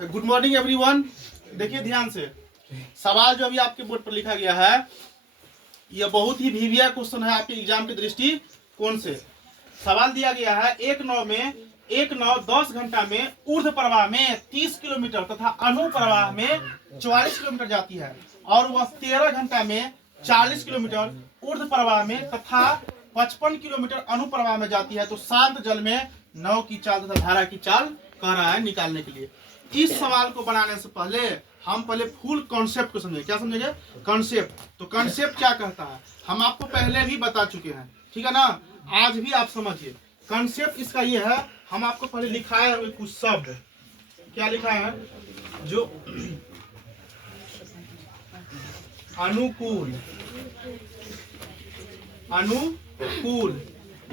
Good morning everyone. देखिए ध्यान से, सवाल जो अभी आपके बोर्ड पर लिखा गया है यह बहुत ही वीवीआई क्वेश्चन है आपके एग्जाम की दृष्टिकोण से। सवाल दिया गया है एक नौ 10 घंटा में ऊर्ध्व प्रवाह में 30 किलोमीटर तथा अनुप्रवाह में 44 किलोमीटर जाती है और वह 13 घंटा में 40 किलोमीटर ऊर्ध्व प्रवाह में तथा 55 किलोमीटर अनुप्रवाह में जाती है। तो शांत जल में नाव की चाल तथा धारा की चाल कह रहा है निकालने के लिए। इस सवाल को बनाने से पहले हम पहले फुल कॉन्सेप्ट को समझेंगे। क्या समझेंगे? कॉन्सेप्ट। तो कॉन्सेप्ट क्या कहता है हम आपको पहले भी बता चुके हैं, ठीक है ना। आज भी आप समझिए कॉन्सेप्ट इसका ये है। हम आपको पहले लिखाए होंगे कुछ शब्द। क्या लिखा है? जो अनुकूल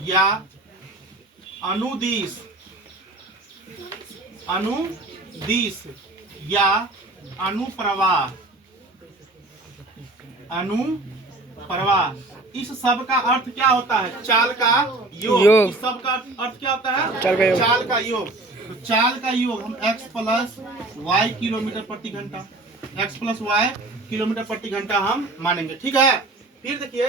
या अनुदिश या अनुप्रवाह इस सब का अर्थ क्या होता है? चाल का योग। इस सब का अर्थ क्या होता है? चाल का योग। तो चाल का योग हम x प्लस वाई किलोमीटर प्रति घंटा, x प्लस वाई किलोमीटर प्रति घंटा हम मानेंगे, ठीक है। फिर देखिए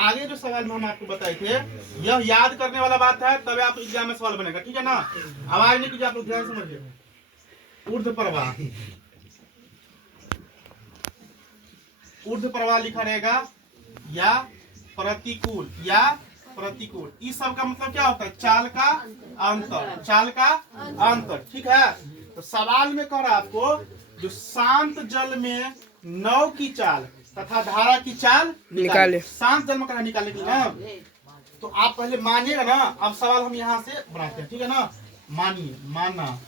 आगे जो सवाल में हम आपको बताए थे यह याद करने वाला बात है, तब आप एग्जाम में सवाल बनेगा, ठीक है ना। आवाज नहीं कीजिए, आप लोग ध्यान समझिए। ऊर्ध्व प्रवाह लिखा रहेगा या प्रतिकूल इस सब का मतलब क्या होता है? चाल का अंतर, ठीक है। तो सवाल में कह रहा आपको जो शांत जल में नाव की चाल तथा धारा की चाल निकाले। शांत जल में कहा निकालने के लिए ना, तो आप पहले मानिएगा ना। अब सवाल हम यहाँ से बनाते हैं, ठीक है ना। माना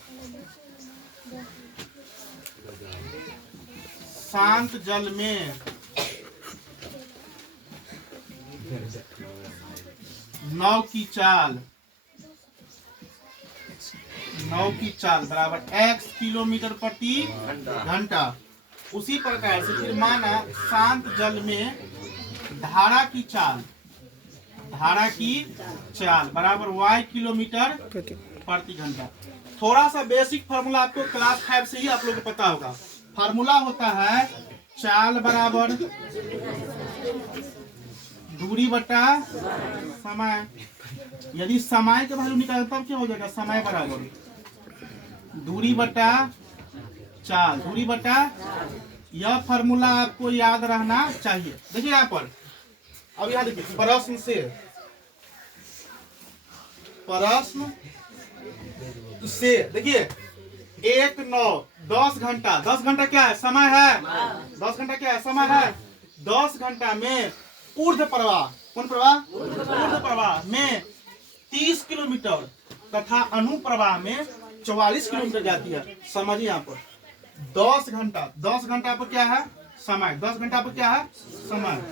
शांत जल में नाव की चाल बराबर x किलोमीटर प्रति घंटा। उसी प्रकार से फिर माना शांत जल में धारा की चाल बराबर y किलोमीटर प्रति घंटा। थोड़ा सा बेसिक फार्मूला आपको क्लास 5 से ही आप लोगों को पता होगा। फार्मूला होता है चाल बराबर दूरी बटा समय। यदि समय के वैल्यू निकाले तब क्या हो जाएगा? समय बराबर दूरी बटा चाल। यह फार्मूला आपको याद रहना चाहिए। देखिए यहाँ पर, अब यहाँ देखिए प्रश्न से देखिए 1 9 10 घंटा। 10 घंटा क्या है? समय है। 10 घंटा क्या है? समय है। 10 घंटा में ऊर्ध्व प्रवाह, कौन प्रवाह? ऊर्ध्व प्रवाह में 30 किलोमीटर तथा अनुप्रवाह में 44 किलोमीटर जाती है। समझिए यहाँ पर 10 घंटा पर क्या है? समय। 10 घंटा पर क्या है? समय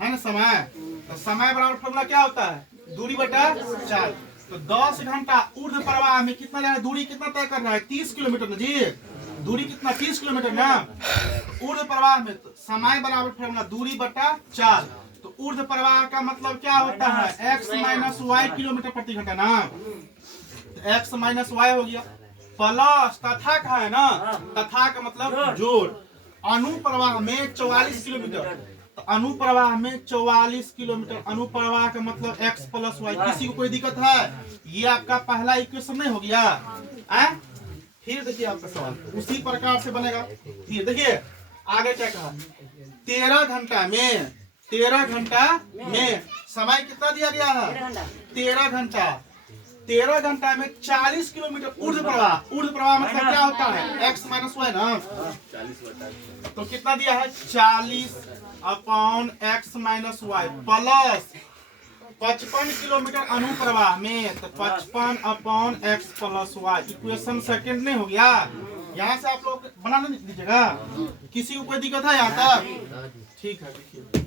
है ना। समय तो समय बराबर फॉर्मूला क्या होता है? दूरी बटा चाल। तो 10 घंटा ऊर्ध्व प्रवाह में कितना जाना है? दूरी कितना तय करना है? 30 किलोमीटर ना जी। दूरी कितना? 30 किलोमीटर ना। ऊर्ध्व प्रवाह में तो समय बराबर फॉर्मूला दूरी बटा चाल। तो ऊर्ध्व प्रवाह का मतलब क्या होता है? x माइनस वाई किलोमीटर प्रति घंटा ना। तो x माइनस वाई हो गया प्लस तथा का है ना। तथा का मतलब जोड़। अनुप्रवाह में 44 किलोमीटर। तो अनुप्रवाह में 44 किलोमीटर। अनुप्रवाह का मतलब x प्लस वाई। किसी को कोई दिक्कत है? ये आपका पहला इक्वेशन नहीं हो गया? फिर देखिए आपका सवाल उसी प्रकार से बनेगा। फिर देखिए आगे क्या कहा? 13 घंटा में समय कितना दिया गया है? 13 घंटा में 40 किलोमीटर ऊर्ध्व प्रवाह मतलब क्या होता है? x माइनस वाई ना। तो कितना दिया है? 40 upon x minus Y plus 55 kilometre अनुप्रवाह में। तो 55 upon x plus Y. Equation second नहीं हो गया? यहाँ से आप लोग बना लीजिएगा। किसी को कोई दिक्कत है यहाँ तक? ठीक है देखिए